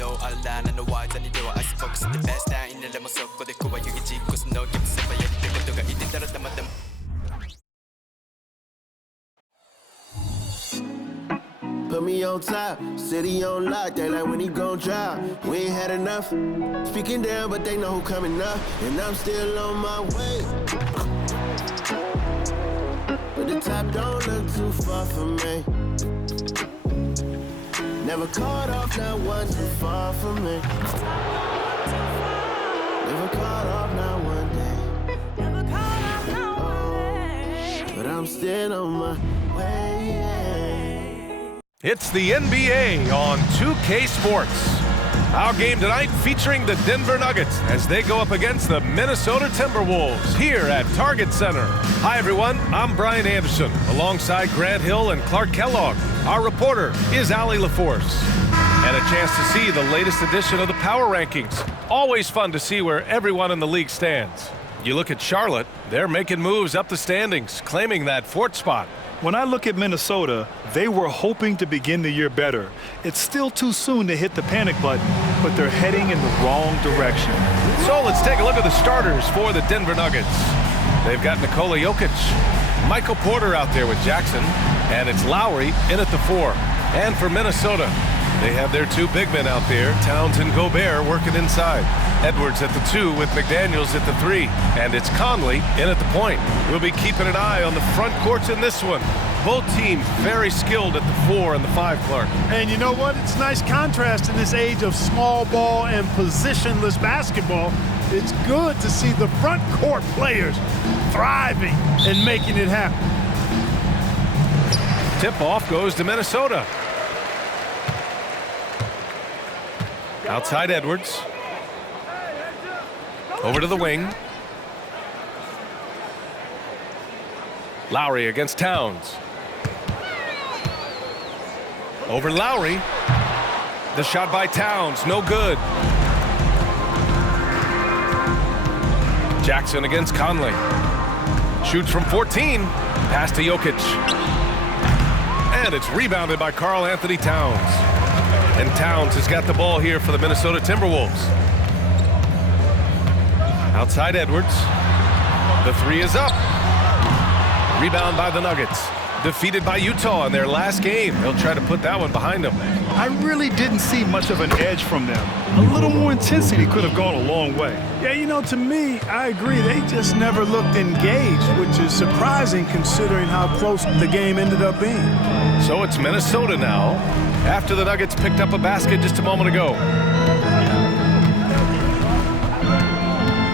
또 알라 난 너와 잔이 되어 I focus on the best 나 있는 레몬 섞고 내 코와 여기 짓고서 너 give me some yeah 내가 너가 이들 따랐다 맞다 Put me on top, city on lock, they like when he gon' drop. We ain't had enough, speaking down, but they know who coming up. And I'm still on my way. But the top don't look too far from me. Never caught off, not one too far from me. Never caught off, not one day. Never caught off, not one day. But I'm still on my way. It's the NBA on 2K Sports. Our game tonight featuring the Denver Nuggets as they go up against the Minnesota Timberwolves here at Target Center. Hi, everyone. I'm Brian Anderson alongside Grant Hill and Clark Kellogg. Our reporter is Allie LaForce. And a chance to see the latest edition of the Power Rankings. Always fun to see where everyone in the league stands. You look at Charlotte, they're making moves up the standings, claiming that fourth spot. When I look at Minnesota, they were hoping to begin the year better. It's still too soon to hit the panic button, but they're heading in the wrong direction. So let's take a look at the starters for the Denver Nuggets. They've got Nikola Jokic, Michael Porter out there with Jackson, and it's Lowry in at the 4. And for Minnesota, they have their two big men out there, Towns and Gobert, working inside. Edwards at the 2 with McDaniels at the 3. And it's Conley in at the point. We'll be keeping an eye on the front courts in this one. Both teams very skilled at the 4 and the 5, Clark. And you know what? It's a nice contrast in this age of small ball and positionless basketball. It's good to see the front court players thriving and making it happen. Tip-off goes to Minnesota. Outside Edwards. Over to the wing. Lowry against Towns. Over Lowry. The shot by Towns, no good. Jackson against Conley. Shoots from 14. Pass to Jokic. And it's rebounded by Karl Anthony Towns. And Towns has got the ball here for the Minnesota Timberwolves. Outside Edwards. The 3 is up. Rebound by the Nuggets. Defeated by Utah in their last game. They'll try to put that one behind them. I really didn't see much of an edge from them. A little more intensity could have gone a long way. Yeah, you know, to me, I agree. They just never looked engaged, which is surprising considering how close the game ended up being. So it's Minnesota now, after the Nuggets picked up a basket just a moment ago.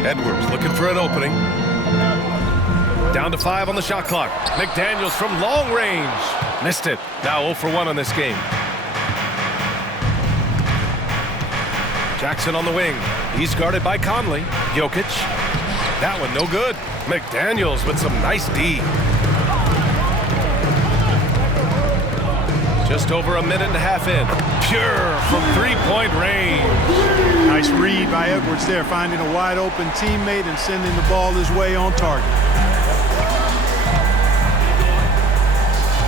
Edwards looking for an opening. Down to 5 on the shot clock. McDaniels from long range. Missed it. Now 0 for 1 on this game. Jackson on the wing. He's guarded by Conley. Jokic. That one no good. McDaniels with some nice D. Just over a minute and a half in. Pure from three-point range. Nice read by Edwards there, finding a wide-open teammate and sending the ball his way on target.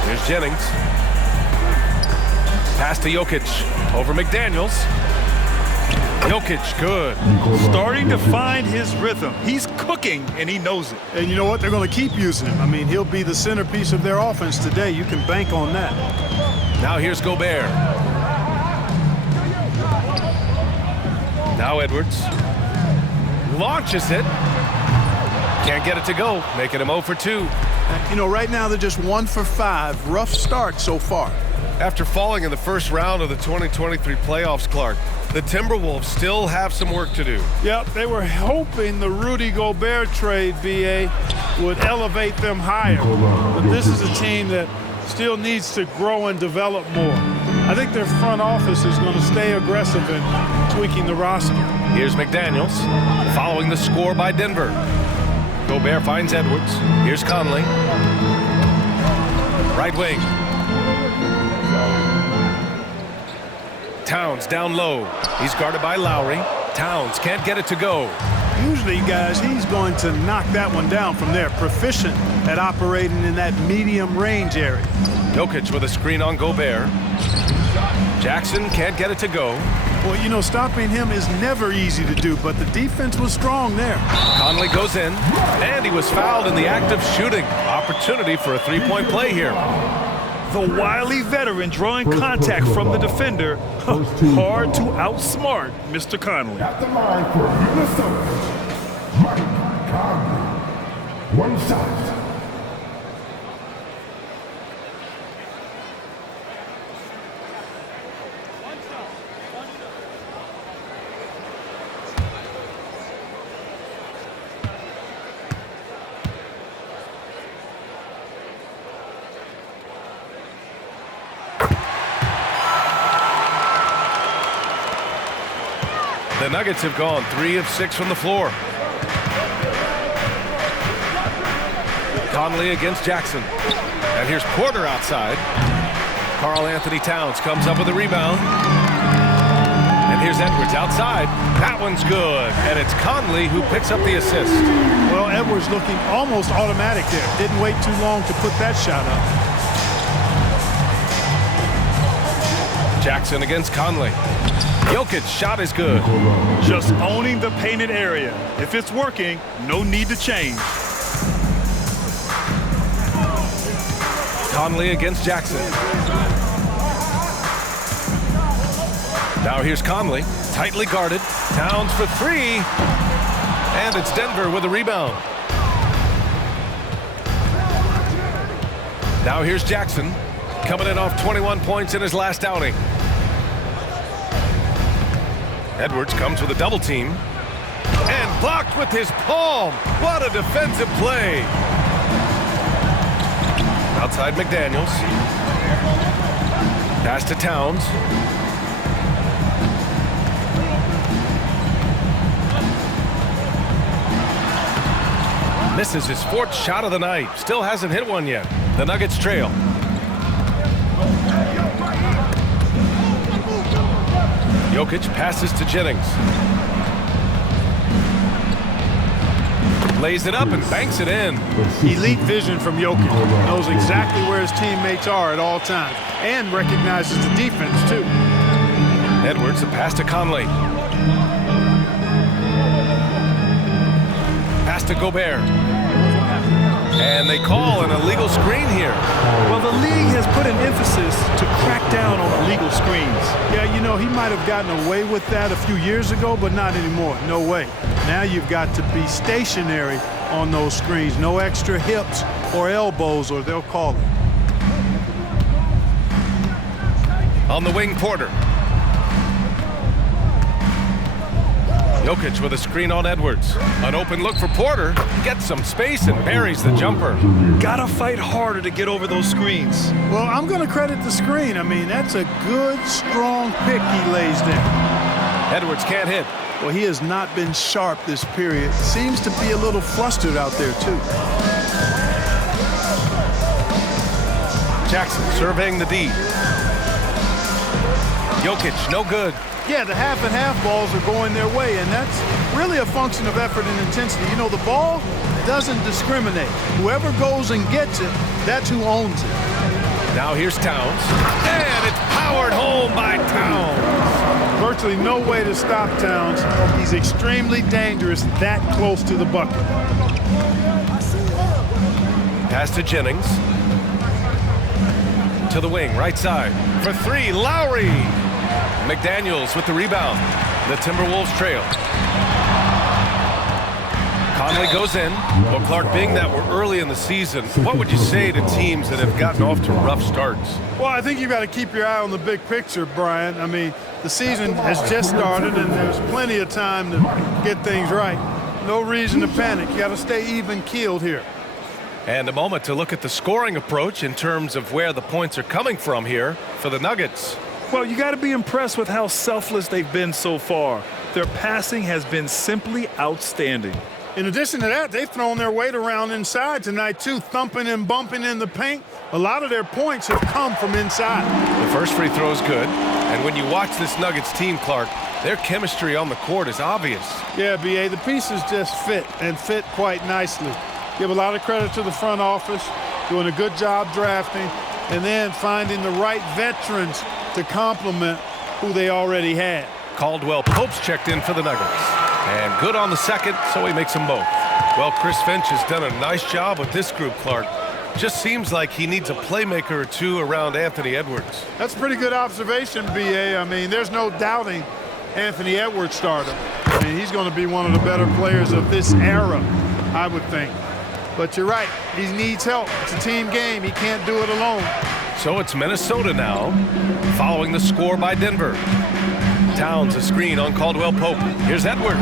Here's Jennings. Pass to Jokic. Over McDaniels. Jokic, good. Starting to find his rhythm. He's cooking, and he knows it. And you know what? They're going to keep using him. I mean, he'll be the centerpiece of their offense today. You can bank on that. Now here's Gobert. Now Edwards. Launches it. Can't get it to go. Making him 0 for 2. You know, right now they're just 1 for 5. Rough start so far. After falling in the first round of the 2023 playoffs, Clark, the Timberwolves still have some work to do. Yep, they were hoping the Rudy Gobert trade, B.A., would elevate them higher. But this is a team that still needs to grow and develop more. I think their front office is going to stay aggressive in tweaking the roster. Here's McDaniels, following the score by Denver. Gobert finds Edwards. Here's Conley. Right wing. Towns down low. He's guarded by Lowry. Towns can't get it to go. Usually, guys, he's going to knock that one down from there. Proficient at operating in that medium range area. Jokic with a screen on Gobert. Jackson can't get it to go. Well, you know, stopping him is never easy to do, but the defense was strong there. Conley goes in, and he was fouled in the act of shooting. Opportunity for a three-point play here. The wily veteran drawing contact from the defender. Hard to outsmart Mr. Conley. At the line for Minnesota, Mike Conley. One shot. The Nuggets have gone 3 of 6 from the floor. Conley against Jackson. And here's Porter outside. Karl Anthony Towns comes up with a rebound. And here's Edwards outside. That one's good. And it's Conley who picks up the assist. Well, Edwards looking almost automatic there. Didn't wait too long to put that shot up. Jackson against Conley. Jokic's shot is good. Just owning the painted area. If it's working, no need to change. Conley against Jackson. Now here's Conley, tightly guarded. Towns for three. And it's Denver with a rebound. Now here's Jackson, coming in off 21 points in his last outing. Edwards comes with a double team. And blocked with his palm. What a defensive play. Outside McDaniels. Pass to Towns. Misses his 4th shot of the night. Still hasn't hit one yet. The Nuggets trail. Jokic passes to Jennings. Lays it up and banks it in. Elite vision from Jokic. Knows exactly where his teammates are at all times. And recognizes the defense, too. Edwards, a pass to Conley. Pass to Gobert. And they call an illegal screen here. Well, the league has put an emphasis to crack down on illegal screens. Yeah, you know, he might have gotten away with that a few years ago, but not anymore. No way. Now you've got to be stationary on those screens. No extra hips or elbows, or they'll call it. On the wing, Porter. Jokic with a screen on Edwards. An open look for Porter. Gets some space and buries the jumper. Gotta fight harder to get over those screens. Well, I'm going to credit the screen. I mean, that's a good, strong pick he lays there. Edwards can't hit. Well, he has not been sharp this period. Seems to be a little flustered out there, too. Jackson surveying the D. Jokic, no good. Yeah, the half-and-half balls are going their way, and that's really a function of effort and intensity. You know, the ball doesn't discriminate. Whoever goes and gets it, that's who owns it. Now here's Towns, and it's powered home by Towns. Virtually no way to stop Towns. He's extremely dangerous that close to the bucket. Pass to Jennings. To the wing, right side. For three, Lowry. McDaniels with the rebound. The Timberwolves trail. Conley goes in. Well, Clark, being that we're early in the season, what would you say to teams that have gotten off to rough starts? Well, I think you've got to keep your eye on the big picture, Brian. I mean, the season has just started, and there's plenty of time to get things right. No reason to panic. You got to stay even-keeled here. And a moment to look at the scoring approach in terms of where the points are coming from here for the Nuggets. Well, you got to be impressed with how selfless they've been so far. Their passing has been simply outstanding. In addition to that, they've thrown their weight around inside tonight, too, thumping and bumping in the paint. A lot of their points have come from inside. The first free throw is good. And when you watch this Nuggets team, Clark, their chemistry on the court is obvious. Yeah, B.A., the pieces just fit, and fit quite nicely. Give a lot of credit to the front office, doing a good job drafting, and then finding the right veterans to complement who they already had. Caldwell Pope's checked in for the Nuggets. And good on the second, so he makes them both. Well, Chris Finch has done a nice job with this group, Clark. Just seems like he needs a playmaker or two around Anthony Edwards. That's a pretty good observation, B.A. I mean, there's no doubting Anthony Edwards stardom. I mean, he's going to be one of the better players of this era, I would think. But you're right, he needs help. It's a team game. He can't do it alone. So it's Minnesota now, following the score by Denver. Towns a screen on Caldwell Pope. Here's Edwards.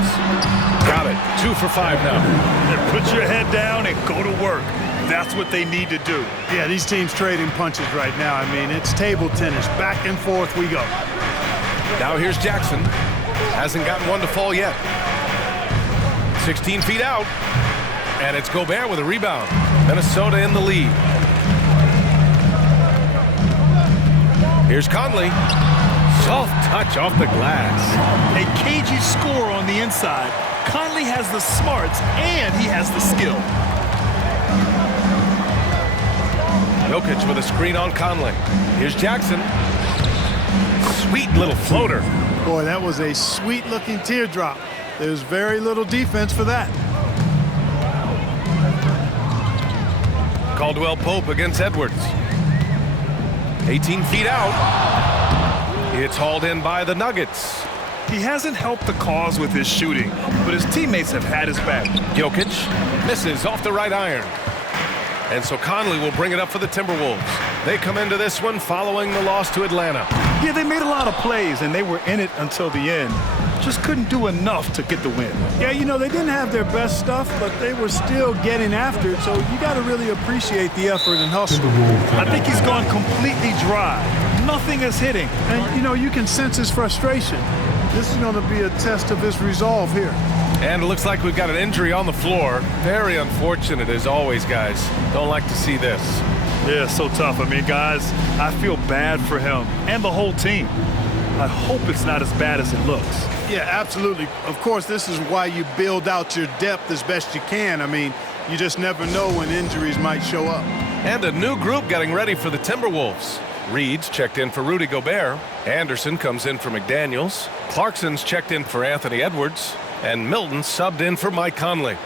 Got it. 2 for 5 now. And put your head down and go to work. That's what they need to do. Yeah, these teams trading punches right now. I mean, it's table tennis. Back and forth we go. Now here's Jackson. Hasn't gotten one to fall yet. 16 feet out. And it's Gobert with a rebound. Minnesota in the lead. Here's Conley. Soft touch off the glass. A cagey score on the inside. Conley has the smarts and he has the skill. Jokic with a screen on Conley. Here's Jackson. Sweet little floater. Boy, that was a sweet-looking teardrop. There's very little defense for that. Caldwell Pope against Edwards. 18 feet out. It's hauled in by the Nuggets. He hasn't helped the cause with his shooting, but his teammates have had his back. Jokic misses off the right iron. And so Conley will bring it up for the Timberwolves. They come into this one following the loss to Atlanta. Yeah, they made a lot of plays, and they were in it until the end. Just couldn't do enough to get the win. Yeah, you know, they didn't have their best stuff, but they were still getting after it, so you got to really appreciate the effort and hustle. I think he's gone completely dry. Nothing is hitting. And, you know, you can sense his frustration. This is going to be a test of his resolve here. And it looks like we've got an injury on the floor. Very unfortunate as always, guys. Don't like to see this. Yeah, so tough. I mean, guys, I feel bad for him and the whole team. I hope it's not as bad as it looks. Yeah, absolutely. Of course, this is why you build out your depth as best you can. I mean, you just never know when injuries might show up. And a new group getting ready for the Timberwolves. Reed's checked in for Rudy Gobert. Anderson comes in for McDaniels. Clarkson's checked in for Anthony Edwards. And Milton subbed in for Mike Conley.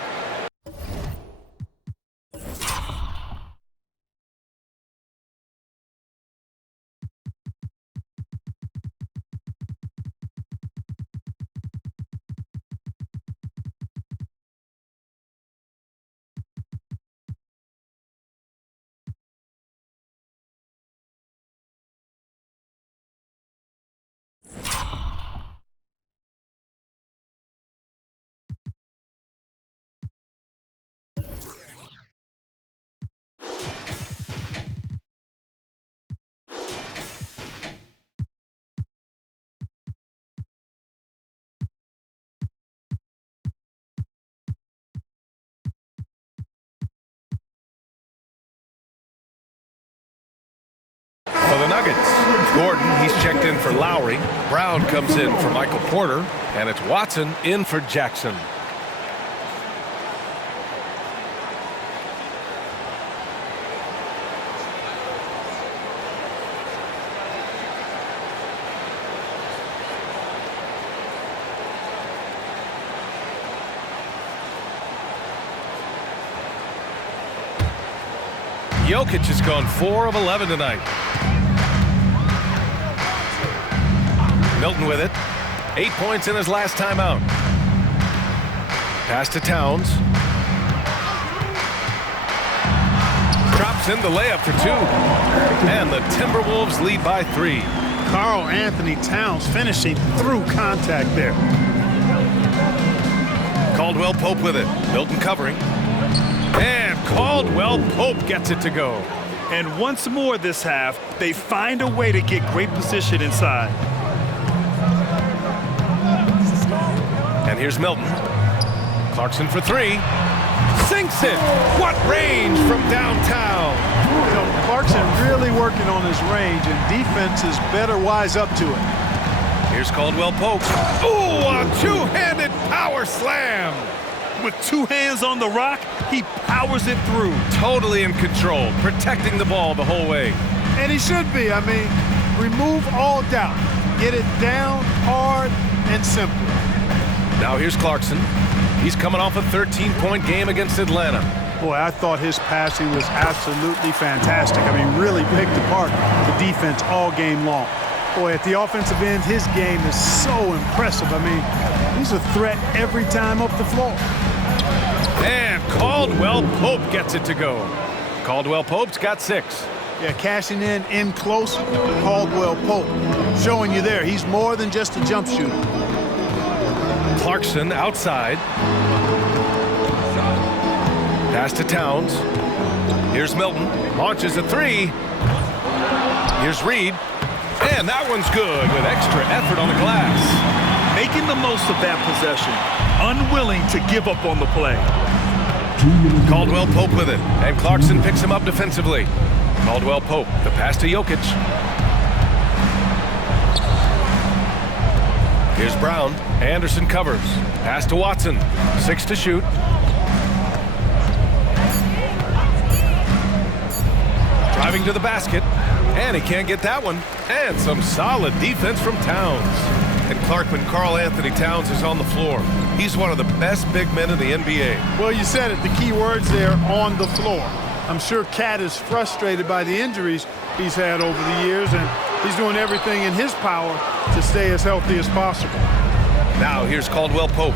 For the Nuggets, Gordon, he's checked in for Lowry. Brown comes in for Michael Porter. And it's Watson in for Jackson. Jokic has gone 4 of 11 tonight. Milton with it. 8 points in his last time out. Pass to Towns. Drops in the layup for 2. And the Timberwolves lead by 3. Karl Anthony Towns finishing through contact there. Caldwell Pope with it. Milton covering. And Caldwell Pope gets it to go. And once more this half, they find a way to get great position inside. And here's Milton. Clarkson for 3. Sinks it. What range from downtown. You know, Clarkson really working on his range, and defenses better wise up to it. Here's Caldwell Pope. Ooh, a two-handed power slam. With 2 hands on the rock, He powers it through. Totally in control, protecting the ball the whole way. And he should be. I mean, remove all doubt. Get it down, hard, and simple. Now here's Clarkson. He's coming off a 13-point game against Atlanta. Boy, I thought his passing was absolutely fantastic. I mean, really picked apart the defense all game long. Boy, at the offensive end, his game is so impressive. I mean, he's a threat every time up the floor. And Caldwell Pope gets it to go. Caldwell Pope's got 6. Yeah, cashing in close, Caldwell Pope. Showing you there, he's more than just a jump shooter. Clarkson outside. Pass to Towns. Here's Milton. Launches a 3. Here's Reed. And that one's good with extra effort on the glass. Making the most of that possession. Unwilling to give up on the play. Caldwell Pope with it. And Clarkson picks him up defensively. Caldwell Pope, the pass to Jokic. Here's Brown. Anderson covers. Pass to Watson. 6 to shoot. Driving to the basket. And he can't get that one. And some solid defense from Towns. And Clarkman, Karl Anthony Towns is on the floor. He's one of the best big men in the NBA. Well, you said it. The key words there, on the floor. I'm sure Cat is frustrated by the injuries he's had over the years, and he's doing everything in his power to stay as healthy as possible. Now here's Caldwell Pope.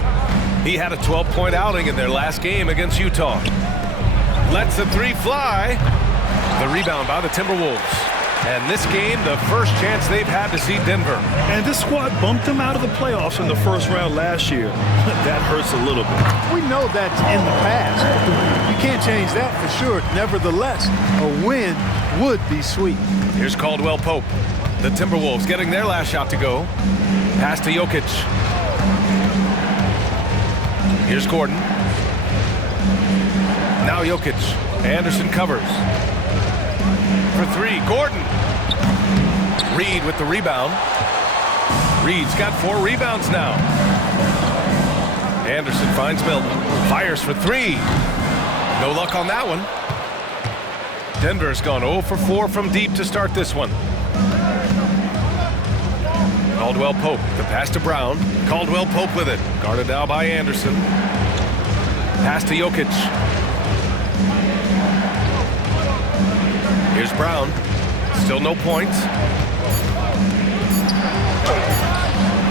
He had a 12-point outing in their last game against Utah. Lets the 3 fly. The rebound by the Timberwolves. And this game, the first chance they've had to see Denver. And this squad bumped them out of the playoffs in the first round last year. That hurts a little bit. We know that's in the past. You can't change that for sure. Nevertheless, a win would be sweet. Here's Caldwell Pope. The Timberwolves getting their last shot to go. Pass to Jokic. Here's Gordon. Now Jokic. Anderson covers. For 3, Gordon. Reed with the rebound. Reed's got 4 rebounds now. Anderson finds Milton. Fires for 3. No luck on that one. Denver's gone 0 for 4 from deep to start this one. Caldwell Pope, the pass to Brown. Caldwell Pope with it. Guarded now by Anderson. Pass to Jokic. Here's Brown. Still no points.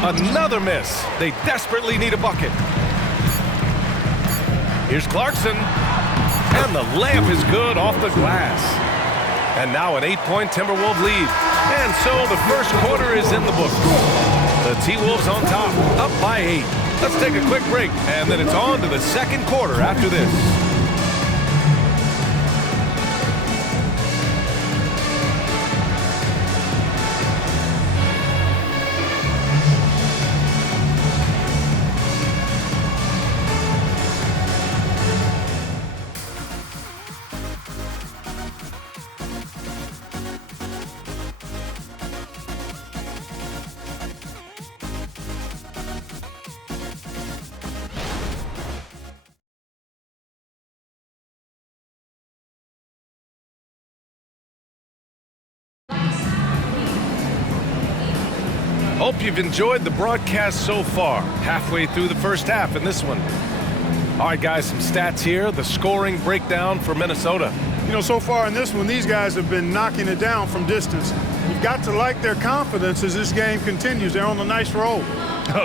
Another miss. They desperately need a bucket. Here's Clarkson. And the layup is good off the glass. And now an 8-point Timberwolves lead. And so the first quarter is in the books. The T-Wolves on top, up by 8. Let's take a quick break, and then it's on to the second quarter after this. Hope you've enjoyed the broadcast so far. Halfway through the first half in this one. All right, guys, some stats here. The scoring breakdown for Minnesota. You know, so far in this one, these guys have been knocking it down from distance. You've got to like their confidence as this game continues. They're on a nice roll.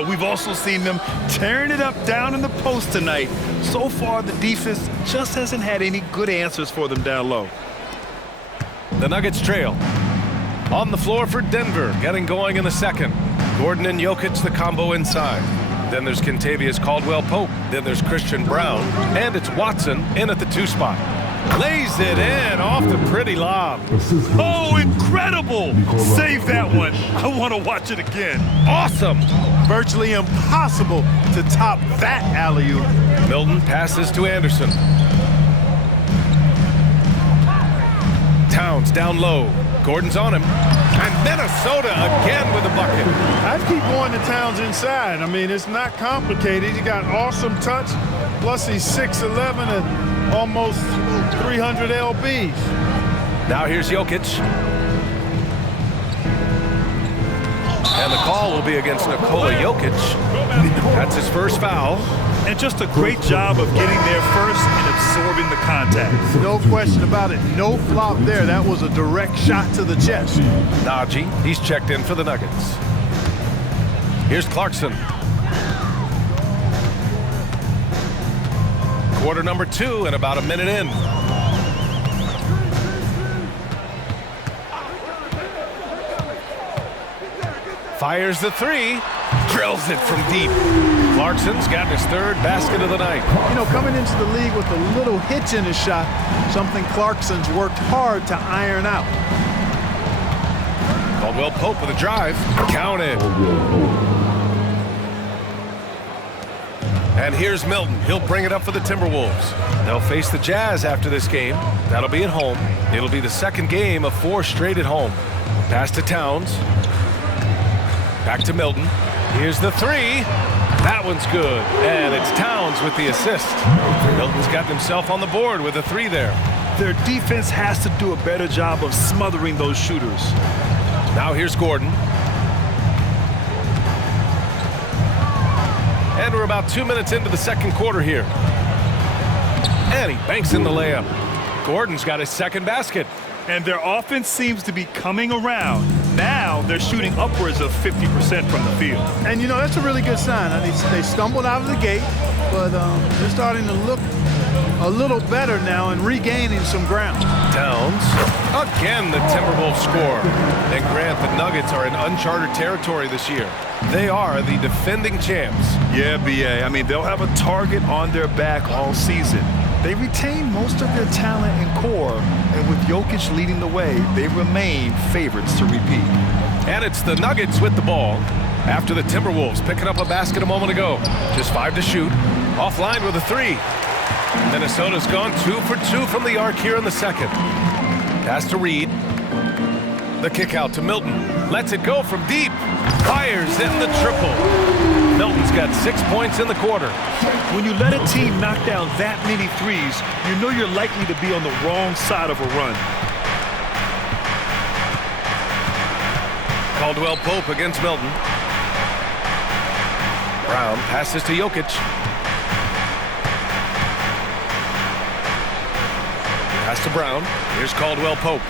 We've also seen them tearing it up down in the post tonight. So far, the defense just hasn't had any good answers for them down low. The Nuggets trail. On the floor for Denver, getting going in the second. Gordon and Jokic, the combo inside. Then there's Kentavious Caldwell-Pope. Then there's Christian Brown. And it's Watson in at the 2 spot. Lays it in off the pretty lob. Oh, incredible! Save that one. I want to watch it again. Awesome! Virtually impossible to top that alley-oop. Milton passes to Anderson. Towns down low. Gordon's on him. And Minnesota again with a bucket. I'd keep going to Towns inside. I mean, it's not complicated. He got awesome touch, Plus he's 6'11" and almost 300 lbs. Now here's Jokic. And the call will be against Nikola Jokic. That's his first foul. And just a great job of getting there first and absorbing the contact. No question about it. No flop there. That was a direct shot to the chest. Najee, he's checked in for the Nuggets. Here's Clarkson. Quarter number 2 and about a minute in. Fires the 3, drills it from deep. Clarkson's gotten his 3rd basket of the night. You know, coming into the league with a little hitch in his shot, something Clarkson's worked hard to iron out. Caldwell Pope with a drive. Counted. And here's Milton. He'll bring it up for the Timberwolves. They'll face the Jazz after this game. That'll be at home. It'll be the 2nd game of 4 straight at home. Pass to Towns. Back to Milton. Here's the 3. That one's good. And it's Towns with the assist. Milton's gotten himself on the board with a 3 there. Their defense has to do a better job of smothering those shooters. Now here's Gordon. And we're about 2 minutes into the 2nd quarter here. And he banks in the layup. Gordon's got his 2nd basket. And their offense seems to be coming around. Now they're shooting upwards of 50% from the field. And, you know, that's a really good sign. They stumbled out of the gate, but they're starting to look a little better now and regaining some ground. Towns. Again, the Timberwolves score. And Grant, the Nuggets are in uncharted territory this year. They are the defending champs. Yeah, B.A. I mean, they'll have a target on their back all season. They retain most of their talent and core, and with Jokic leading the way, they remain favorites to repeat. And it's the Nuggets with the ball after the Timberwolves picking up a basket a moment ago. Just 5 to shoot. Offline with a 3. Minnesota's gone 2 for 2 from the arc here in the 2nd. Pass to Reed. The kick out to Milton. Lets it go from deep. Fires in the triple. Milton's got 6 points in the quarter. When you let a team knock down that many threes, you know you're likely to be on the wrong side of a run. Caldwell Pope against Milton. Brown passes to Jokic. Pass to Brown. Here's Caldwell Pope.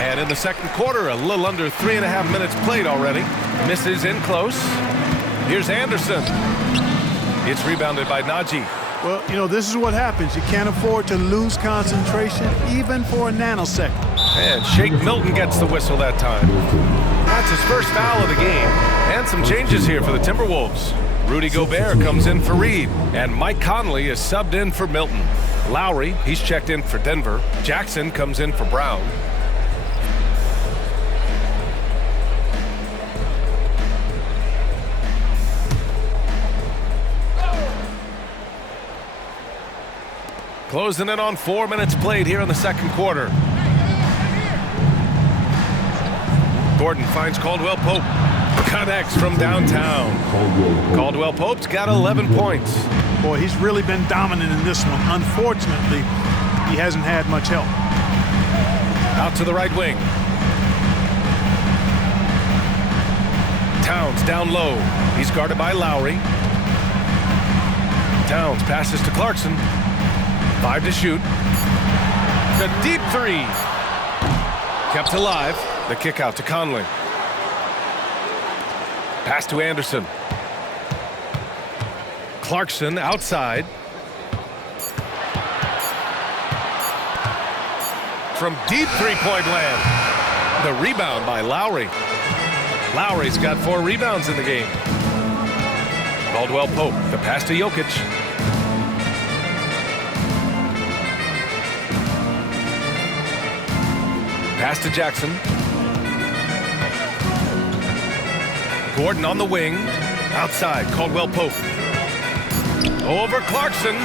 And in the 2nd quarter, a little under 3.5 minutes played already. Misses in close. Here's Anderson. It's rebounded by Najee. Well, you know, this is what happens. You can't afford to lose concentration, even for a nanosecond. And Shake Milton gets the whistle that time. That's his first foul of the game. And some changes here for the Timberwolves. Rudy Gobert comes in for Reed. And Mike Conley is subbed in for Milton. Lowry, he's checked in for Denver. Jackson comes in for Brown. Closing in on 4 minutes played here in the 2nd quarter. Gordon finds Caldwell Pope. Connects from downtown. Caldwell Pope's got 11 points. Boy, he's really been dominant in this one. Unfortunately, he hasn't had much help. Out to the right wing. Towns down low. He's guarded by Lowry. Towns passes to Clarkson. 5 to shoot. The deep 3. Kept alive. The kick out to Conley. Pass to Anderson. Clarkson outside. From deep 3-point land. The rebound by Lowry. Lowry's got 4 rebounds in the game. Caldwell Pope. The pass to Jokic. Pass to Jackson. Gordon on the wing. Outside, Caldwell Pope. Over Clarkson.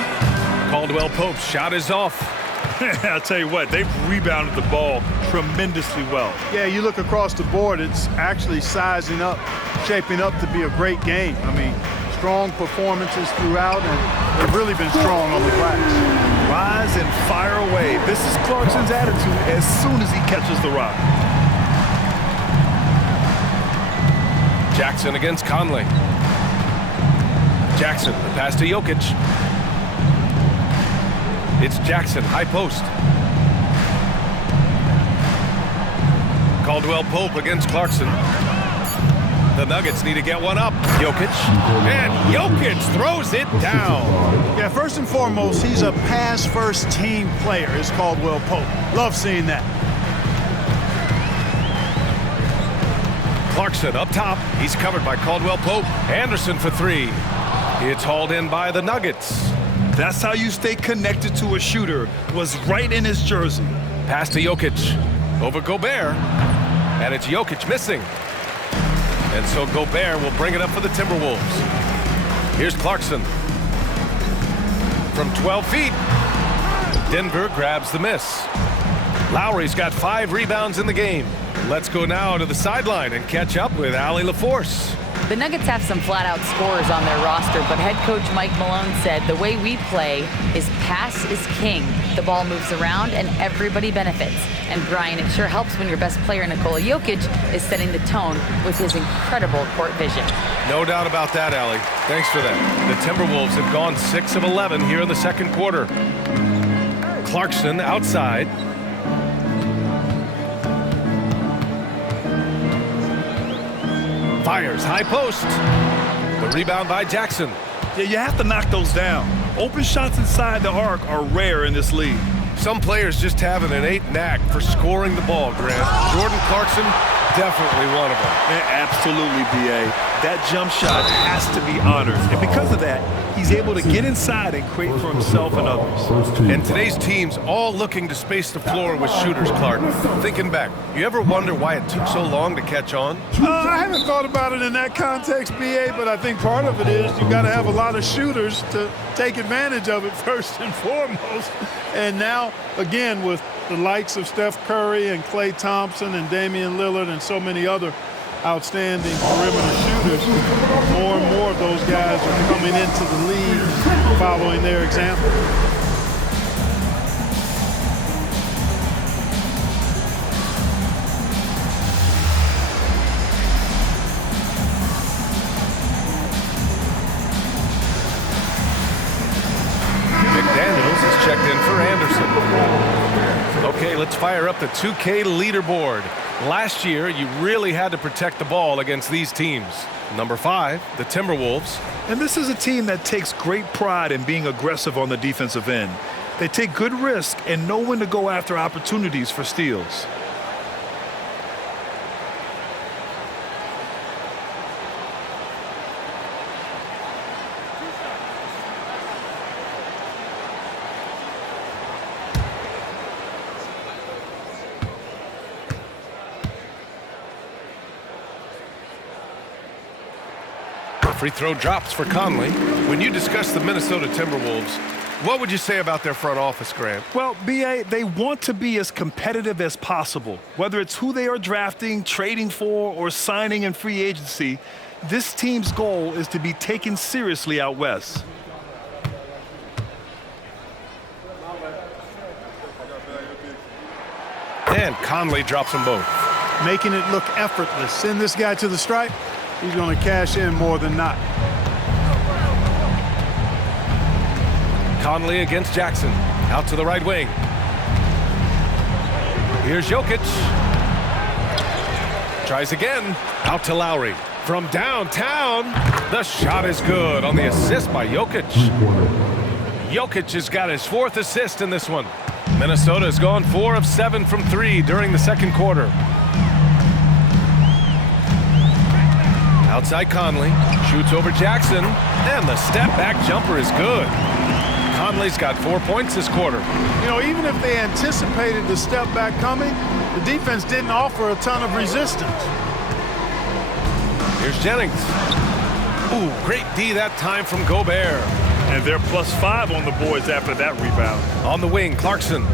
Caldwell Pope's shot is off. I'll tell you what, they've rebounded the ball tremendously well. Yeah, you look across the board, it's actually sizing up, shaping up to be a great game. I mean, strong performances throughout, and they've really been strong on the glass. Rise and fire away. This is Clarkson's attitude as soon as he catches the rock. Jackson against Conley. Jackson, the pass to Jokic. It's Jackson, high post. Caldwell Pope against Clarkson. The Nuggets need to get one up. Jokic. And Jokic throws it down. Yeah, first and foremost, he's a pass-first team player, is Caldwell Pope. Love seeing that. Clarkson up top. He's covered by Caldwell Pope. Anderson for three. It's hauled in by the Nuggets. That's how you stay connected to a shooter. Was right in his jersey. Pass to Jokic. Over Gobert. And it's Jokic missing. And so Gobert will bring it up for the Timberwolves. Here's Clarkson. From 12 feet. Denver grabs the miss. Lowry's got 5 rebounds in the game. Let's go now to the sideline and catch up with Allie LaForce. The Nuggets have some flat-out scorers on their roster, but head coach Mike Malone said the way we play is pass is king. The ball moves around and everybody benefits. And Brian, it sure helps when your best player, Nikola Jokic, is setting the tone with his incredible court vision. No doubt about that, Allie. Thanks for that. The Timberwolves have gone 6 of 11 here in the second quarter. Clarkson outside. Fires, high post. The rebound by Jackson. Yeah, you have to knock those down. Open shots inside the arc are rare in this league. Some players just have an innate knack for scoring the ball, Grant. Jordan Clarkson, definitely one of them. Yeah, absolutely, B.A. That jump shot has to be honored. And because of that, he's able to get inside and create for himself and others. And today's team's all looking to space the floor with shooters, Clark. Thinking back, you ever wonder why it took so long to catch on? I haven't thought about it in that context, B.A., but I think part of it is you got to have a lot of shooters to take advantage of it first and foremost. And now, again, with the likes of Steph Curry and Klay Thompson and Damian Lillard and so many other outstanding perimeter shooters, more and more of those guys are coming into the league following their example. McDaniels is checked in for Anderson. Okay, let's fire up the 2K leaderboard. Last year, you really had to protect the ball against these teams. Number 5, the Timberwolves. And this is a team that takes great pride in being aggressive on the defensive end. They take good risk and know when to go after opportunities for steals. Free throw drops for Conley. When you discuss the Minnesota Timberwolves, what would you say about their front office, Grant? Well, B.A., they want to be as competitive as possible. Whether it's who they are drafting, trading for, or signing in free agency, this team's goal is to be taken seriously out west. And Conley drops them both. Making it look effortless. Send this guy to the stripe. He's going to cash in more than not. Conley against Jackson. Out to the right wing. Here's Jokic. Tries again. Out to Lowry. From downtown. The shot is good on the assist by Jokic. Jokic has got his 4th assist in this one. Minnesota has gone 4 of 7 from 3 during the second quarter. Outside Conley, shoots over Jackson, and the step-back jumper is good. Conley's got 4 points this quarter. You know, even if they anticipated the step-back coming, the defense didn't offer a ton of resistance. Here's Jennings. Ooh, great D that time from Gobert. And they're +5 on the boards after that rebound. On the wing, Clarkson.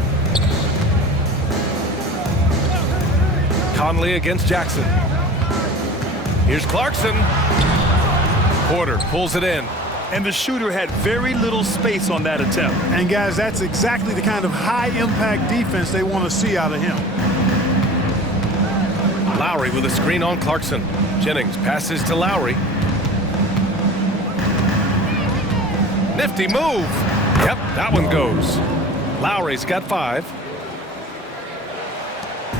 Conley against Jackson. Here's Clarkson. Porter pulls it in. And the shooter had very little space on that attempt. And guys, that's exactly the kind of high-impact defense they want to see out of him. Lowry with a screen on Clarkson. Jennings passes to Lowry. Nifty move. Yep, that one goes. Lowry's got 5.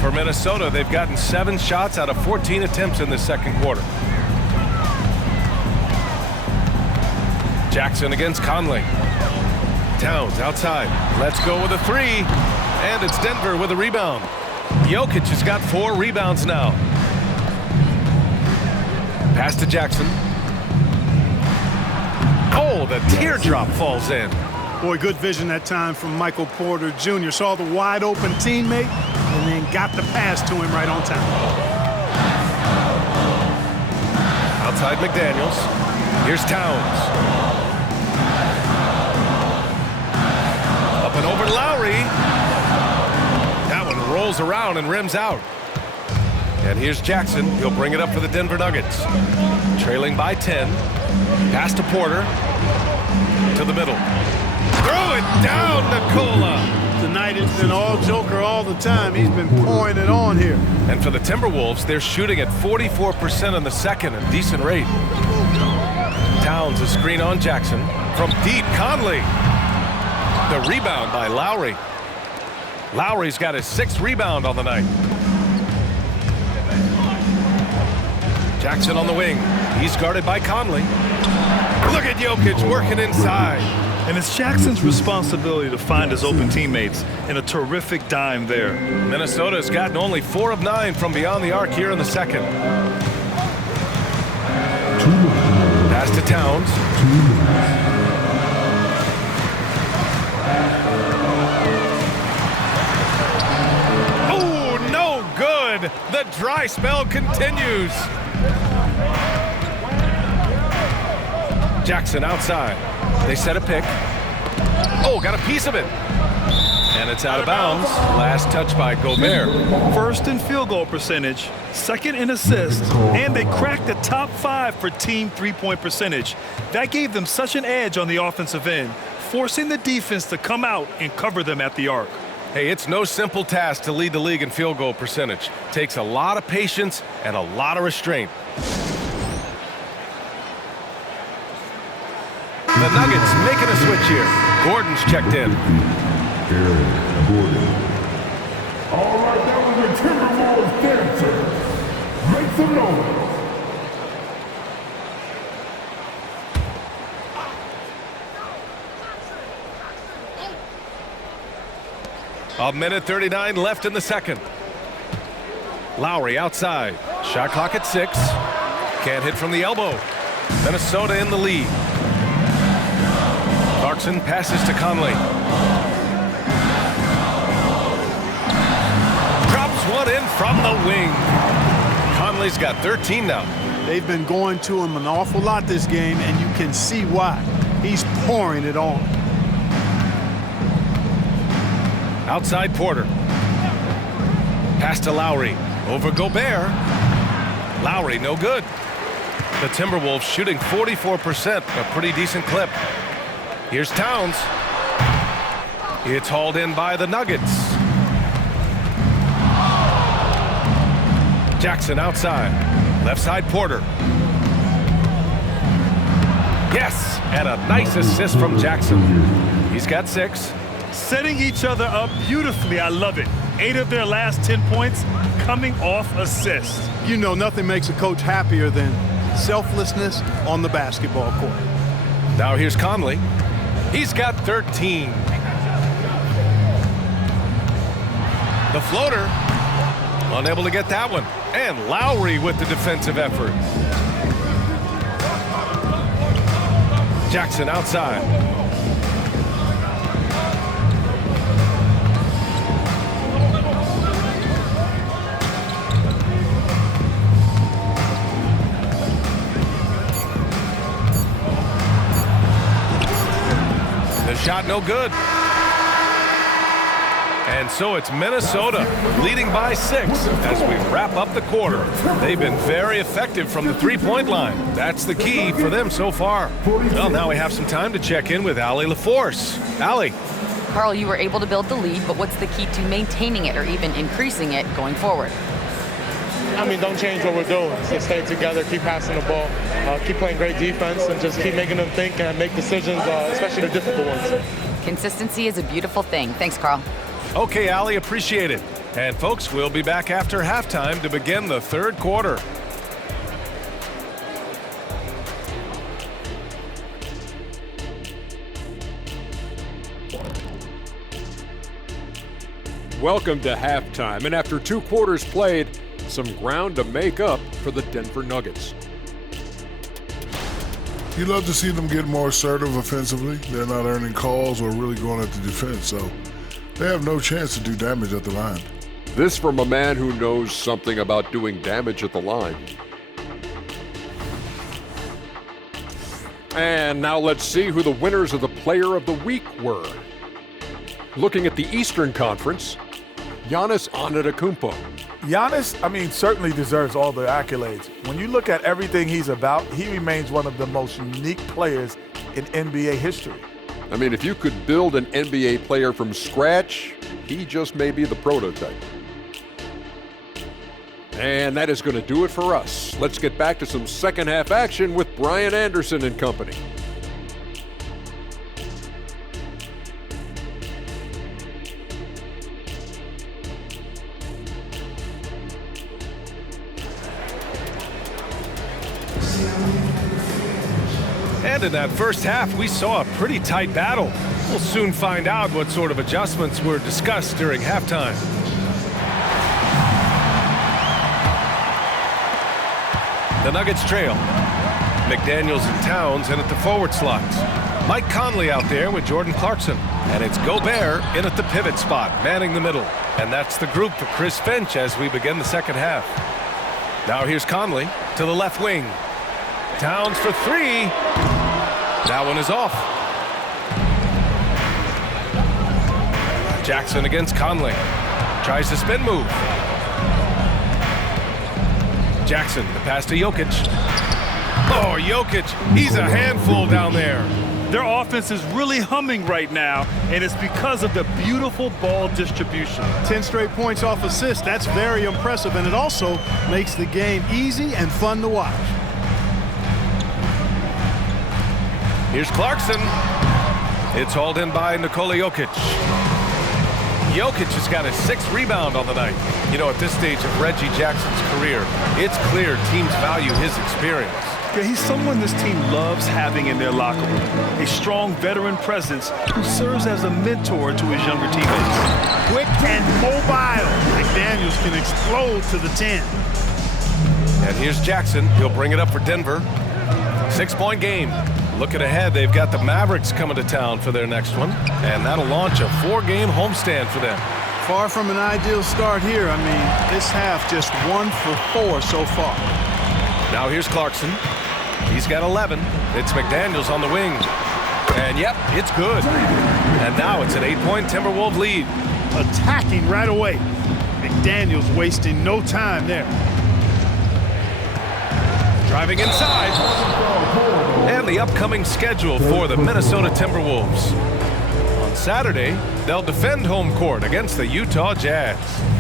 For Minnesota, they've gotten 7 shots out of 14 attempts in the second quarter. Jackson against Conley. Towns outside. Let's go with a 3. And it's Denver with a rebound. Jokic has got 4 rebounds now. Pass to Jackson. Oh, the teardrop falls in. Boy, good vision that time from Michael Porter Jr. Saw the wide open teammate and then got the pass to him right on time. Outside McDaniels. Here's Towns. Up and over Lowry. That one rolls around and rims out. And here's Jackson. He'll bring it up for the Denver Nuggets. Trailing by 10. Pass to Porter. To the middle. Throw it down, Nikola. Tonight it's been all Joker all the time. He's been pouring it on here. And for the Timberwolves, they're shooting at 44% in the second, a decent rate. Towns a screen on Jackson. From deep, Conley. The rebound by Lowry. Lowry's got his 6th rebound on the night. Jackson on the wing. He's guarded by Conley. Look at Jokic working inside. And it's Jackson's responsibility to find his open teammates, and a terrific dime there. Minnesota's gotten only 4 of 9 from beyond the arc here in the second. Pass to Towns. Oh, no good. The dry spell continues. Jackson outside. They set a pick. Oh, got a piece of it. And it's out of bounds. Last touch by Gobert. First in field goal percentage, second in assists, and they cracked the top 5 for team three-point percentage. That gave them such an edge on the offensive end, forcing the defense to come out and cover them at the arc. Hey, it's no simple task to lead the league in field goal percentage. Takes a lot of patience and a lot of restraint. The Nuggets making a switch here. Gordon's checked in. Gordon. All right, that was the Timberwolves dancer. Make some noise. A minute 39 left in the second. Lowry outside. Shot clock at 6. Can't hit from the elbow. Minnesota in the lead. Clarkson passes to Conley. Drops one in from the wing. Conley's got 13 now. They've been going to him an awful lot this game, and you can see why. He's pouring it on. Outside Porter. Pass to Lowry. Over Gobert. Lowry no good. The Timberwolves shooting 44%, a pretty decent clip. Here's Towns. It's hauled in by the Nuggets. Jackson outside. Left side Porter. Yes, and a nice assist from Jackson. He's got 6. Setting each other up beautifully. I love it. 8 of their last 10 points coming off assists. You know, nothing makes a coach happier than selflessness on the basketball court. Now here's Conley. He's got 13. The floater. Unable to get that one. And Lowry with the defensive effort. Jackson outside. The shot no good. And so it's Minnesota leading by 6 as we wrap up the quarter. They've been very effective from the three-point line. That's the key for them so far. Well, now we have some time to check in with Allie LaForce. Allie. Carl, you were able to build the lead, but what's the key to maintaining it or even increasing it going forward? I mean, don't change what we're doing. So stay together, keep passing the ball, keep playing great defense, and just keep making them think and make decisions, especially the difficult ones. Consistency is a beautiful thing. Thanks, Carl. Okay, Allie, appreciate it. And folks, we'll be back after halftime to begin the third quarter. Welcome to halftime, and after 2 quarters played, some ground to make up for the Denver Nuggets. You love to see them get more assertive offensively. They're not earning calls or really going at the defense, so they have no chance to do damage at the line. This from a man who knows something about doing damage at the line. And now let's see who the winners of the Player of the Week were. Looking at the Eastern Conference, Giannis Antetokounmpo. Giannis, certainly deserves all the accolades. When you look at everything he's about, he remains one of the most unique players in NBA history. If you could build an NBA player from scratch, he just may be the prototype. And that is going to do it for us. Let's get back to some second half action with Brian Anderson and company. And in that first half, we saw a pretty tight battle. We'll soon find out what sort of adjustments were discussed during halftime. The Nuggets trail. McDaniels and Towns in at the forward slots. Mike Conley out there with Jordan Clarkson. And it's Gobert in at the pivot spot, manning the middle. And that's the group for Chris Finch as we begin the second half. Now here's Conley to the left wing. Towns for 3. That one is off. Jackson against Conley. Tries the spin move. Jackson, the pass to Jokic. Oh, Jokic, he's a handful down there. Their offense is really humming right now, and it's because of the beautiful ball distribution. 10 straight points off assists, that's very impressive, and it also makes the game easy and fun to watch. Here's Clarkson. It's hauled in by Nikola Jokic. Jokic has got his 6th rebound on the night. At this stage of Reggie Jackson's career, it's clear teams value his experience. Yeah, he's someone this team loves having in their locker room. A strong veteran presence who serves as a mentor to his younger teammates. Quick and mobile. McDaniels can explode to the 10. And here's Jackson. He'll bring it up for Denver. 6-point game. Looking ahead, they've got the Mavericks coming to town for their next one, and that'll launch a 4-game homestand for them. Far from an ideal start here. This half just 1 for 4 so far. Now here's Clarkson. He's got 11. It's McDaniels on the wing. And yep, it's good. And now it's an 8-point Timberwolves lead. Attacking right away. McDaniels wasting no time there. Driving inside. And the upcoming schedule for the Minnesota Timberwolves. On Saturday, they'll defend home court against the Utah Jazz.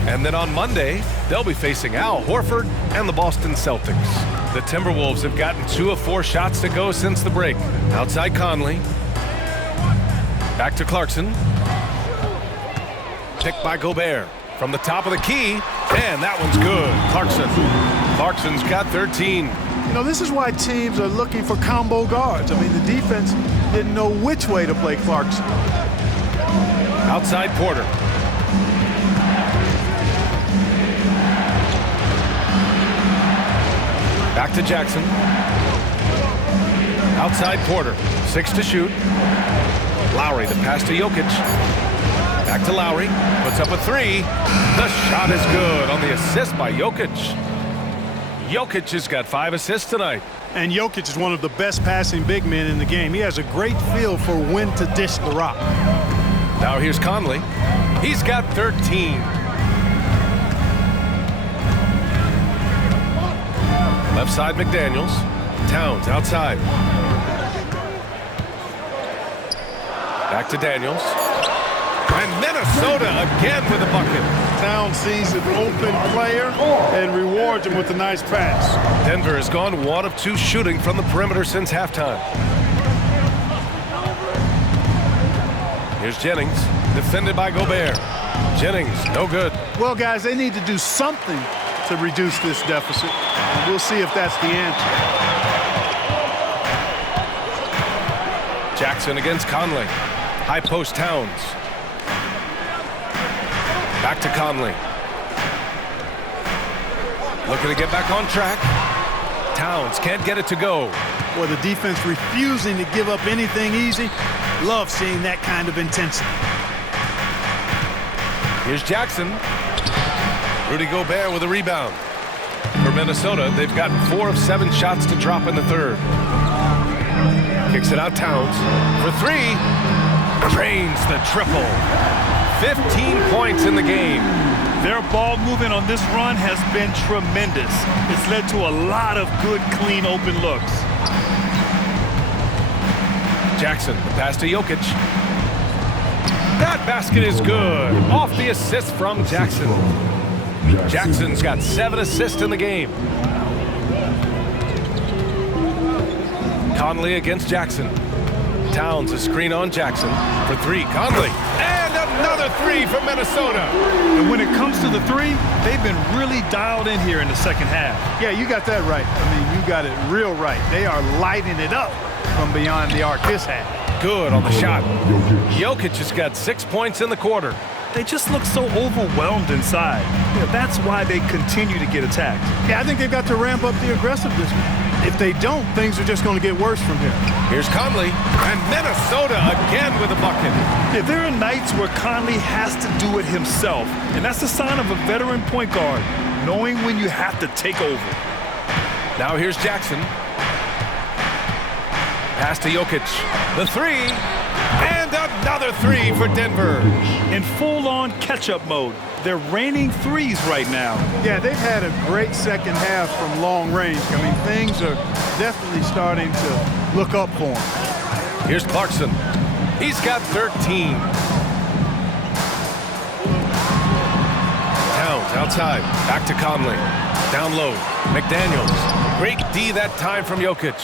And then on Monday, they'll be facing Al Horford and the Boston Celtics. The Timberwolves have gotten 2 of 4 shots to go since the break. Outside Conley. Back to Clarkson. Picked by Gobert. From the top of the key, and that one's good. Clarkson's got 13. This is why teams are looking for combo guards. The defense didn't know which way to play Clarkson. Outside Porter. Back to Jackson. Outside Porter. 6 to shoot. Lowry, the pass to Jokic. Back to Lowry. Puts up a 3. The shot is good on the assist by Jokic. Jokic has got 5 assists tonight. And Jokic is one of the best passing big men in the game. He has a great feel for when to dish the rock. Now here's Conley. He's got 13. Left side, McDaniels. Towns outside. Back to Daniels. And Minnesota again with a bucket. Towns sees an open player and rewards him with a nice pass. Denver has gone 1 of 2 shooting from the perimeter since halftime. Here's Jennings, defended by Gobert. Jennings, no good. Well, guys, they need to do something to reduce this deficit. And we'll see if that's the answer. Jackson against Conley. High post Towns. Back to Conley. Looking to get back on track. Towns can't get it to go. Well, the defense refusing to give up anything easy. Love seeing that kind of intensity. Here's Jackson. Rudy Gobert with a rebound. For Minnesota, they've gotten 4 of 7 shots to drop in the third. Kicks it out Towns for 3. Drains the triple. 15 points in the game. Their ball movement on this run has been tremendous. It's led to a lot of good, clean, open looks. Jackson, the pass to Jokic. That basket is good. Off the assist from Jackson. Jackson's got 7 assists in the game. Conley against Jackson. Towns a screen on Jackson for 3. Conley. And another 3 for Minnesota. And when it comes to the 3, they've been really dialed in here in the second half. Yeah, you got that right. I mean, you got it real right. They are lighting it up from beyond the arc this half. Good on the shot. Jokic has got 6 points in the quarter. They just look so overwhelmed inside. Yeah, that's why they continue to get attacked. Yeah, I think they've got to ramp up the aggressiveness. If they don't, things are just going to get worse from here. Here's Conley, and Minnesota again with a bucket. Yeah, there are nights where Conley has to do it himself, and that's a sign of a veteran point guard, knowing when you have to take over. Now here's Jackson. Pass to Jokic. The 3, and another 3 for Denver. In full-on catch-up mode. They're raining threes right now. Yeah, they've had a great second half from long range. I mean, things are definitely starting to look up for him. Here's Clarkson. He's got 13. Towns outside. Back to Conley. Down low. McDaniels. Great D that time from Jokic.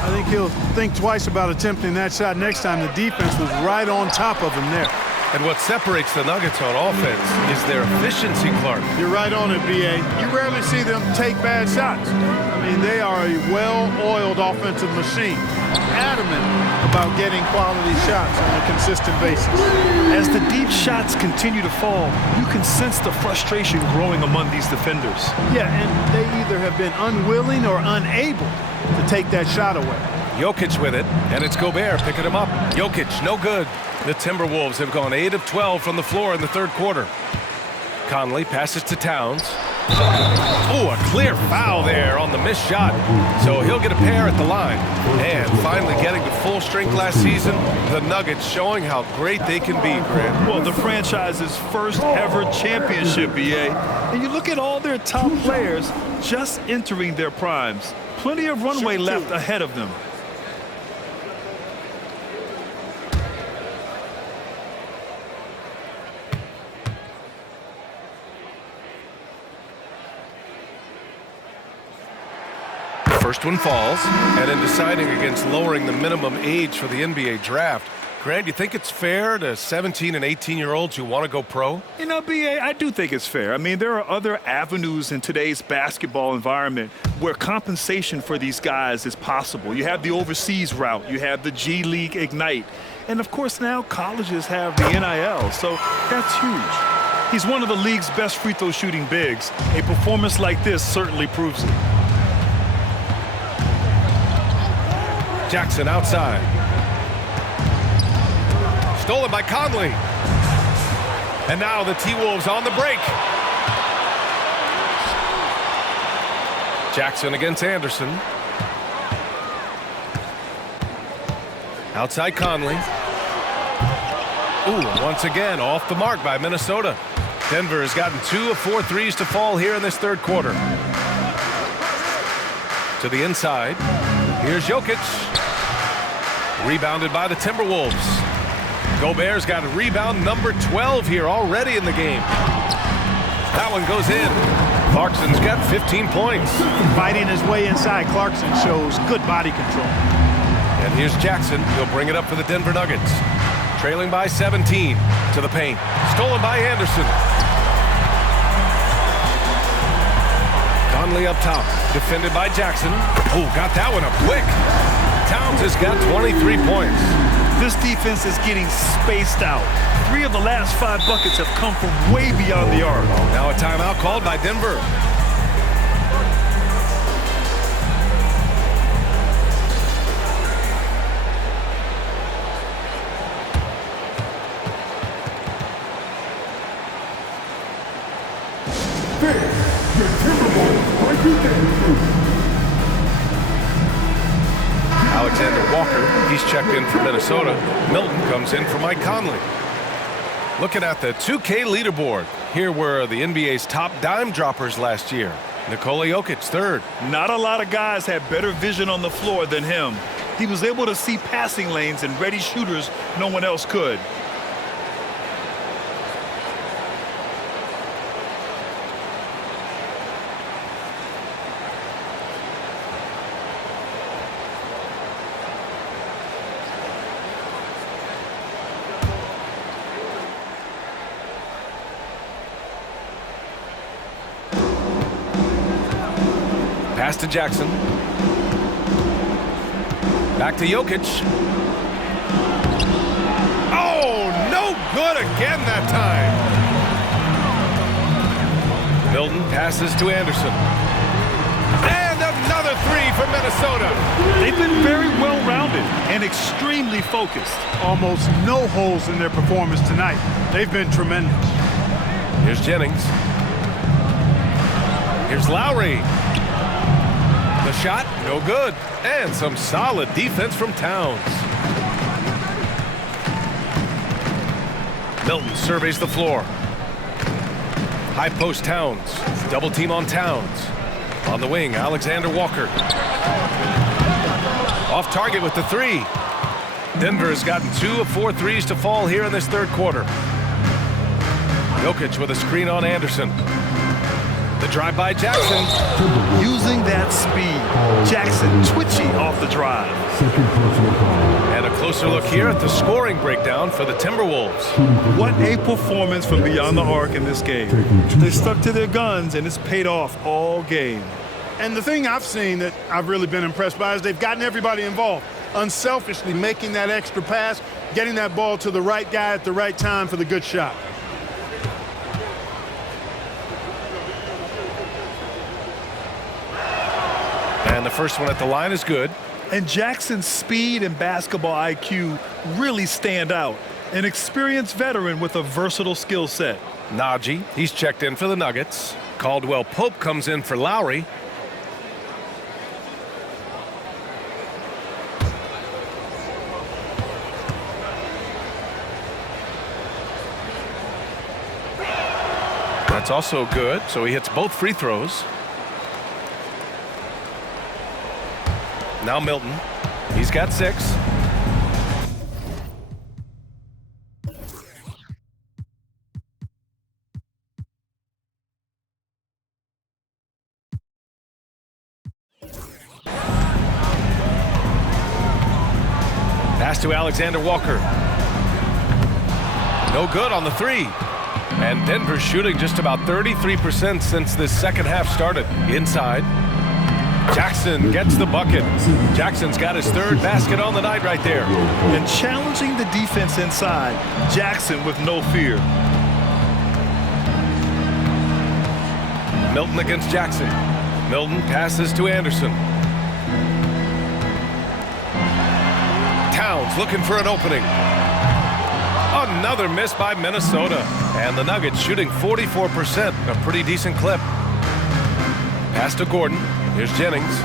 I think he'll think twice about attempting that shot next time. The defense was right on top of him there. And what separates the Nuggets on offense is their efficiency, Clark. You're right on it, B.A. You rarely see them take bad shots. I mean, they are a well-oiled offensive machine, adamant about getting quality shots on a consistent basis. As the deep shots continue to fall, you can sense the frustration growing among these defenders. Yeah, and they either have been unwilling or unable to take that shot away. Jokic with it, and it's Gobert picking him up. Jokic, no good. The Timberwolves have gone 8 of 12 from the floor in the third quarter. Conley passes to Towns. Oh, a clear foul there on the missed shot. So he'll get a pair at the line. And finally getting to full strength last season, the Nuggets showing how great they can be, Grant. Well, the franchise's first ever championship, BA. And you look at all their top players just entering their primes. Plenty of runway left ahead of them. First one falls, and in deciding against lowering the minimum age for the NBA draft, Grant, you think it's fair to 17 and 18-year-olds who want to go pro? You know, BA, I do think it's fair. I mean, there are other avenues in today's basketball environment where compensation for these guys is possible. You have the overseas route. You have the G League Ignite. And, of course, now colleges have the NIL, so that's huge. He's one of the league's best free throw shooting bigs. A performance like this certainly proves it. Jackson outside. Stolen by Conley. And now the T-Wolves on the break. Jackson against Anderson. Outside Conley. Ooh, once again, off the mark by Minnesota. Denver has gotten 2 of 4 threes to fall here in this third quarter. To the inside. Here's Jokic. Rebounded by the Timberwolves. Gobert's got a rebound number 12 here already in the game. That one goes in. Clarkson's got 15 points. Fighting his way inside, Clarkson shows good body control. And here's Jackson. He'll bring it up for the Denver Nuggets. Trailing by 17 to the paint. Stolen by Anderson. Conley up top. Defended by Jackson. Oh, got that one up quick. Towns has got 23 points. This defense is getting spaced out. 3 of the last 5 buckets have come from way beyond the arc. Now a timeout called by Denver. Alexander Walker, he's checked in for Minnesota. Milton comes in for Mike Conley. Looking at the 2K leaderboard, here were the NBA's top dime droppers last year. Nikola Jokic, third. Not a lot of guys had better vision on the floor than him. He was able to see passing lanes and ready shooters no one else could. Pass to Jackson. Back to Jokic. Oh, no good again that time. Milton passes to Anderson. And another 3 for Minnesota. They've been very well-rounded and extremely focused. Almost no holes in their performance tonight. They've been tremendous. Here's Jennings. Here's Lowry. The shot, no good. And some solid defense from Towns. Milton surveys the floor. High post Towns. Double team on Towns. On the wing, Alexander Walker. Off target with the 3. Denver has gotten 2 of 4 threes to fall here in this third quarter. Jokic with a screen on Anderson. The drive by Jackson. Using that speed. Jackson twitchy off the drive. And a closer look here at the scoring breakdown for the Timberwolves. What a performance from beyond the arc in this game. They stuck to their guns, and it's paid off all game. And the thing I've seen that I've really been impressed by is they've gotten everybody involved. Unselfishly making that extra pass, getting that ball to the right guy at the right time for the good shot. And the first one at the line is good. And Jackson's speed and basketball IQ really stand out. An experienced veteran with a versatile skill set. Najee, he's checked in for the Nuggets. Caldwell Pope comes in for Lowry. That's also good, so he hits both free throws. Now Milton. He's got 6. Pass to Alexander Walker. No good on the 3. And Denver's shooting just about 33% since this second half started. Inside. Jackson gets the bucket. Jackson's got his 3rd basket on the night right there. And challenging the defense inside, Jackson with no fear. Milton against Jackson. Milton passes to Anderson. Towns looking for an opening. Another miss by Minnesota. And the Nuggets shooting 44%, a pretty decent clip. Pass to Gordon. Here's Jennings.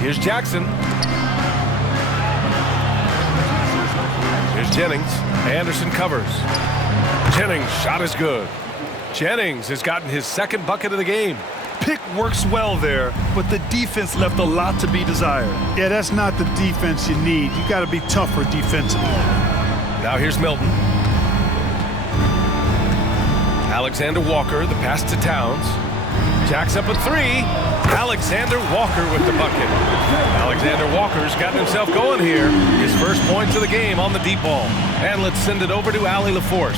Here's Jackson. Here's Jennings. Anderson covers. Jennings' shot is good. Jennings has gotten his second bucket of the game. Pick works well there, but the defense left a lot to be desired. Yeah, that's not the defense you need. You got to be tougher defensively. Now here's Milton. Alexander Walker, the pass to Towns. Jacks up a three. Alexander Walker with the bucket. Alexander Walker's gotten himself going here. His first points of the game on the deep ball. And let's send it over to Allie LaForce.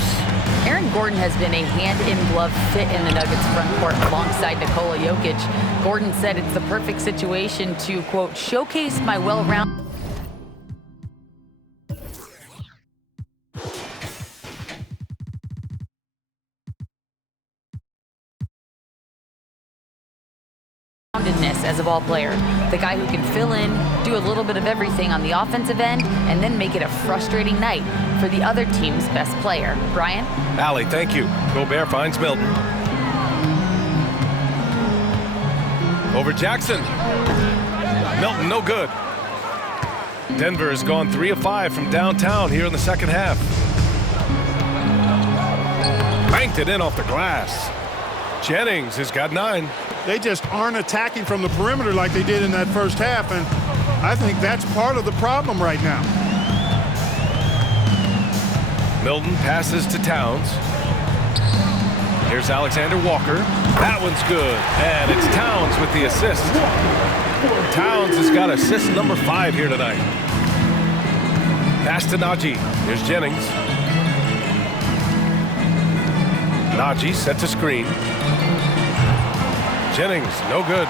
Aaron Gordon has been a hand-in-glove fit in the Nuggets front court alongside Nikola Jokic. Gordon said it's the perfect situation to, quote, showcase my well-rounded as a ball player. The guy who can fill in, do a little bit of everything on the offensive end, and then make it a frustrating night for the other team's best player. Brian? Allie, thank you. Gobert finds Milton. Over Jackson. Milton, no good. Denver has gone 3 of 5 from downtown here in the second half. Banked it in off the glass. Jennings has got 9. They just aren't attacking from the perimeter like they did in that first half, and I think that's part of the problem right now. Milton passes to Towns. Here's Alexander Walker. That one's good, and it's Towns with the assist. Towns has got assist number 5 here tonight. Pass to Najee. Here's Jennings. Najee sets a screen. Jennings, no good.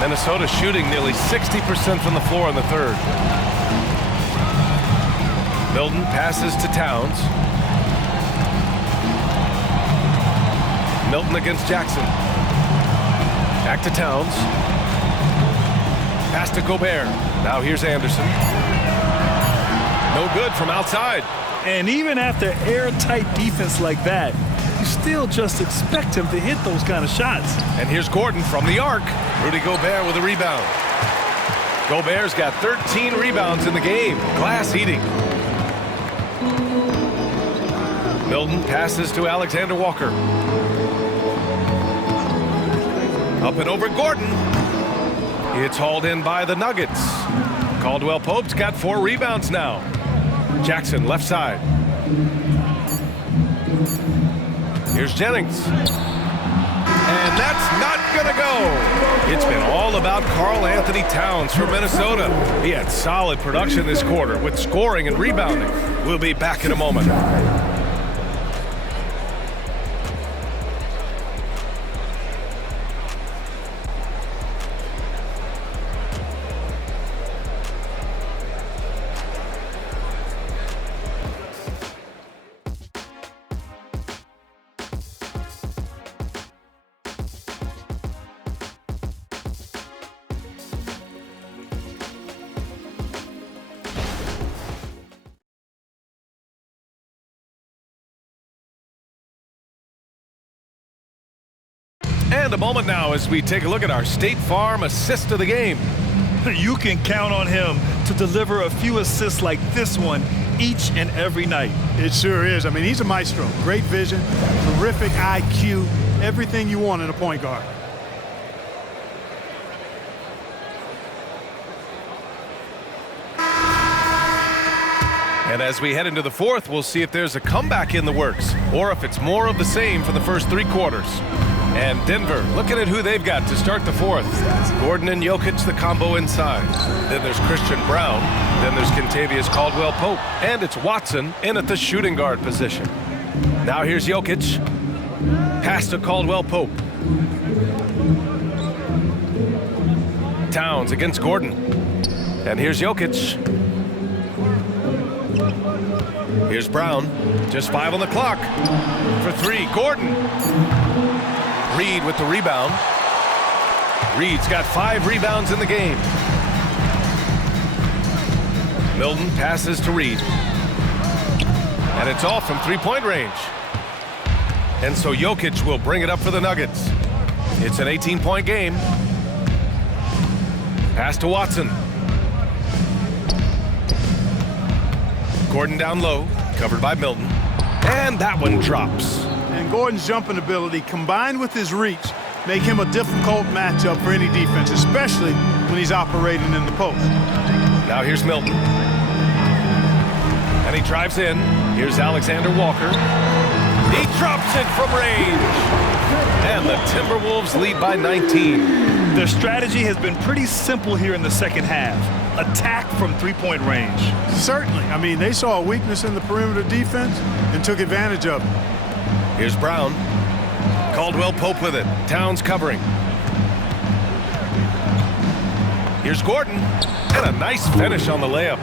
Minnesota shooting nearly 60% from the floor in the third. Milton passes to Towns. Milton against Jackson. Back to Towns. Pass to Gobert. Now here's Anderson. No good from outside. And even after airtight defense like that, you still just expect him to hit those kind of shots. And here's Gordon from the arc. Rudy Gobert with a rebound. Gobert's got 13 rebounds in the game. Glass eating. Milton passes to Alexander Walker. Up and over Gordon. It's hauled in by the Nuggets. Caldwell Pope's got 4 rebounds now. Jackson left side. Here's Jennings. And that's not gonna go. It's been all about Karl Anthony Towns for Minnesota. He had solid production this quarter with scoring and rebounding. We'll be back in a moment. And a moment now as we take a look at our State Farm assist of the game. You can count on him to deliver a few assists like this one each and every night. It sure is. I mean, he's a maestro. Great vision, terrific IQ, everything you want in a point guard. And as we head into the fourth, we'll see if there's a comeback in the works or if it's more of the same for the first 3 quarters. And Denver, looking at who they've got to start the fourth. Gordon and Jokic, the combo inside. Then there's Christian Brown. Then there's Kentavious Caldwell-Pope. And it's Watson in at the shooting guard position. Now here's Jokic. Pass to Caldwell-Pope. Towns against Gordon. And here's Jokic. Here's Brown. Just 5 on the clock. For 3, Gordon. Reed with the rebound. Reed's got 5 rebounds in the game. Milton passes to Reed. And it's off from 3-point range. And so Jokic will bring it up for the Nuggets. It's an 18-point game. Pass to Watson. Gordon down low, covered by Milton. And that one drops. And Gordon's jumping ability combined with his reach make him a difficult matchup for any defense, especially when he's operating in the post. Now here's Milton. And he drives in. Here's Alexander Walker. He drops it from range. And the Timberwolves lead by 19. Their strategy has been pretty simple here in the second half. Attack from three-point range. Certainly. I mean, they saw a weakness in the perimeter defense and took advantage of it. Here's Brown. Caldwell Pope with it. Towns covering. Here's Gordon. And a nice finish on the layup.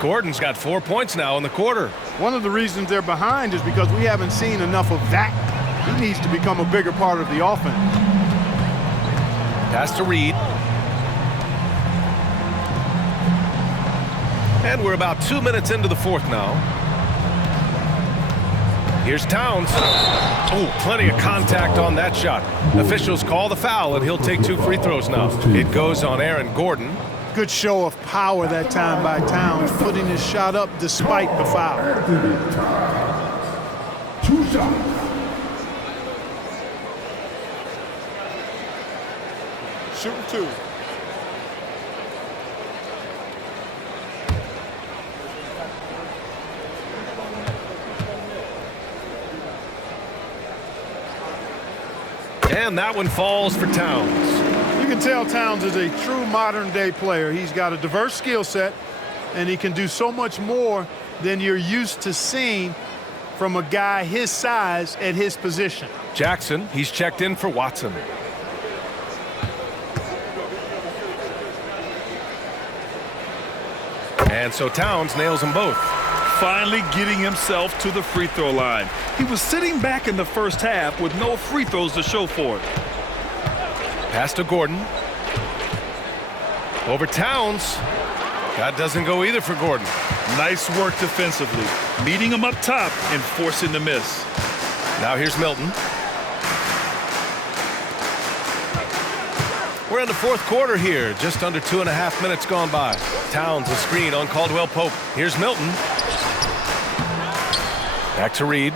Gordon's got 4 points now in the quarter. One of the reasons they're behind is because we haven't seen enough of that. He needs to become a bigger part of the offense. Pass to Reed. And we're about 2 minutes into the fourth now. Here's Towns. Oh, plenty of contact on that shot. Officials call the foul, and he'll take 2 free throws now. It goes on Aaron Gordon. Good show of power that time by Towns, putting his shot up despite the foul. 2 shots. Shooting 2. And that one falls for Towns. You can tell Towns is a true modern-day player. He's got a diverse skill set, and he can do so much more than you're used to seeing from a guy his size at his position. Jackson, he's checked in for Watson. And so Towns nails them both. Finally getting himself to the free throw line. He was sitting back in the first half with no free throws to show for it. Pass to Gordon. Over Towns. That doesn't go either for Gordon. Nice work defensively, meeting him up top and forcing the miss. Now here's Milton. We're in the fourth quarter here, just under 2.5 minutes gone by. Towns a screen on Caldwell Pope. Here's Milton. Back to Reed.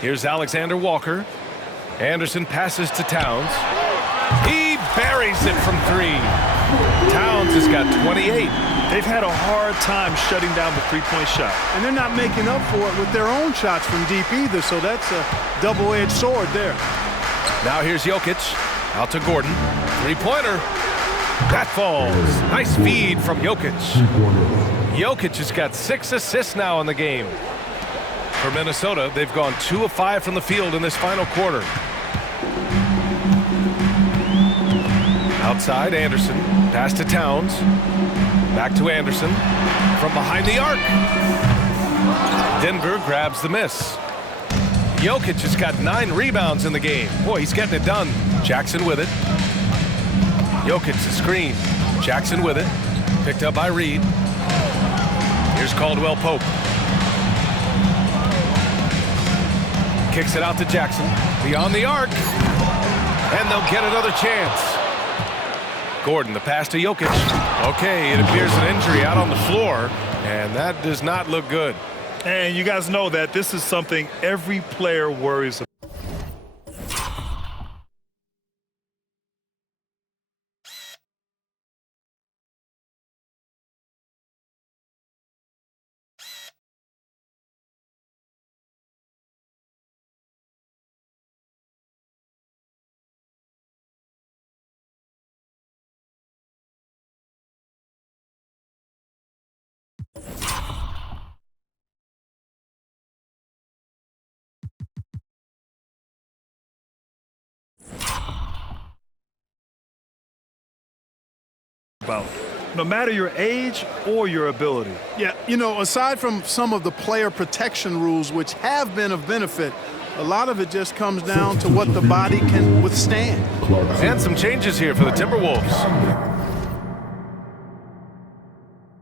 Here's Alexander Walker. Anderson passes to Towns. He buries it from 3. Towns has got 28. They've had a hard time shutting down the three-point shot. And they're not making up for it with their own shots from deep either, so that's a double-edged sword there. Now here's Jokic. Out to Gordon. Three-pointer. That falls. Nice feed from Jokic. Jokic has got 6 assists now in the game. For Minnesota, they've gone 2 of 5 from the field in this final quarter. Outside, Anderson. Pass to Towns. Back to Anderson. From behind the arc. Denver grabs the miss. Jokic has got 9 rebounds in the game. Boy, he's getting it done. Jackson with it. Jokic the screen. Jackson with it. Picked up by Reed. Here's Caldwell Pope. Kicks it out to Jackson. Beyond the arc. And they'll get another chance. Gordon, the pass to Jokic. Okay, it appears an injury out on the floor, and that does not look good. And you guys know that this is something every player worries about. No matter your age or your ability. Yeah, you know, aside from some of the player protection rules, which have been of benefit, a lot of it just comes down to what the body can withstand. And some changes here for the Timberwolves.